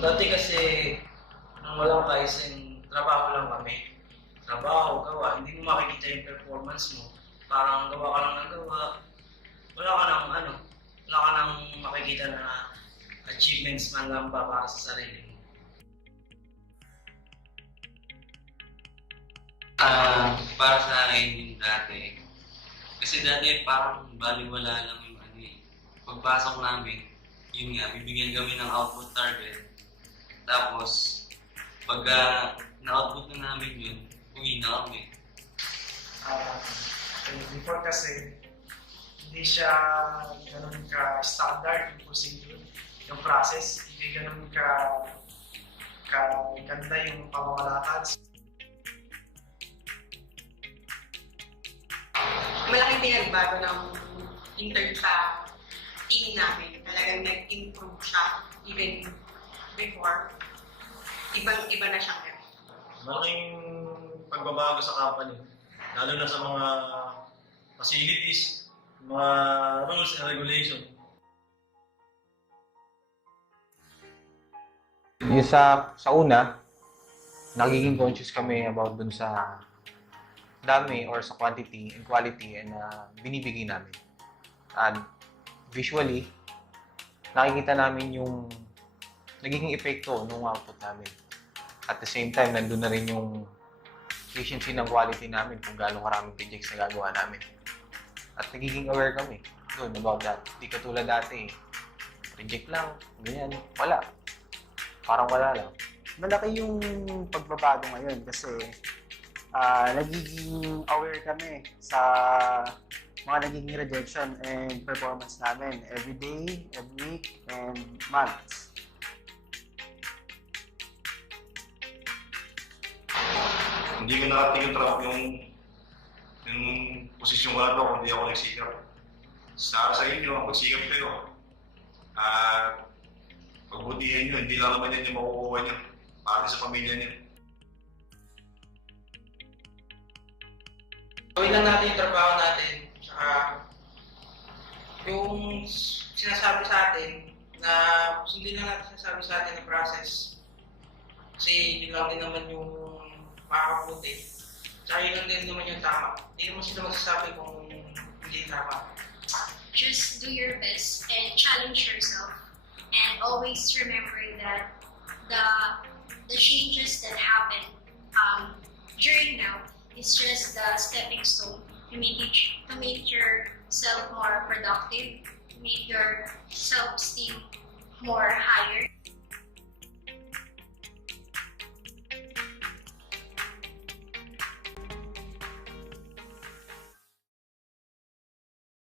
Dati kasi, nang walang kaising, trabaho lang kami. Trabaho, gawa, hindi mo makikita yung performance mo. Parang gawa ka lang ng gawa. Wala ka nang wala ka nang makikita na achievements man lang ba para sa sarili mo. Para sa akin yung dati. Kasi dati parang baliwala lang yung pagpasok namin, yun nga, bibigyan kami ng output target. Tapos, pagka na-output na namin yun, uwi na kami. Before kasi, hindi siya ganun ka-standard yung procedure, yung process. Hindi ganun ka-ganda yung pamamalakad. Malaking pinagbago ng intern sa team namin. Talagang nag-improve siya even before. Ibang-iba na siya ngayon. Malaking pagbabago sa company, lalo na sa mga facilities, mga rules and regulation. Yung sa una, nagiging conscious kami about dun sa dami or sa quantity and quality na binibigay namin. And visually, nakikita namin yung nagiging epekto ng output namin. At the same time, nandun na rin yung efficiency ng quality namin kung gaano karaming projects na gagawa namin. At nagiging aware kami doon about that. Di katulad dati, project lang, ganyan, wala. Parang wala lang. Malaki yung pagbabago ngayon kasi nagiging aware kami sa mga nagiging rejection and performance namin every day, every week, and months. Hindi ko nakatingin yung posisyon ko na to kung hindi ako nagsikap. Sa inyo, magsikap kayo. Pagbutihin nyo, hindi lang naman yan yung makukuha nyo para sa pamilya nyo. Gawin lang natin yung trabaho natin. Tsaka, yung sinasabi sa atin na sundin lang natin sinasabi sa atin na process. Kasi yun lang din naman yung makakabuti. Tsaka yun lang din naman yung tama. Hindi naman sila magsasabi kung hindi tama. Just do your best and challenge yourself. And always remember that the changes that happen during now is just the stepping stone to make yourself more productive, to make your self-esteem more higher.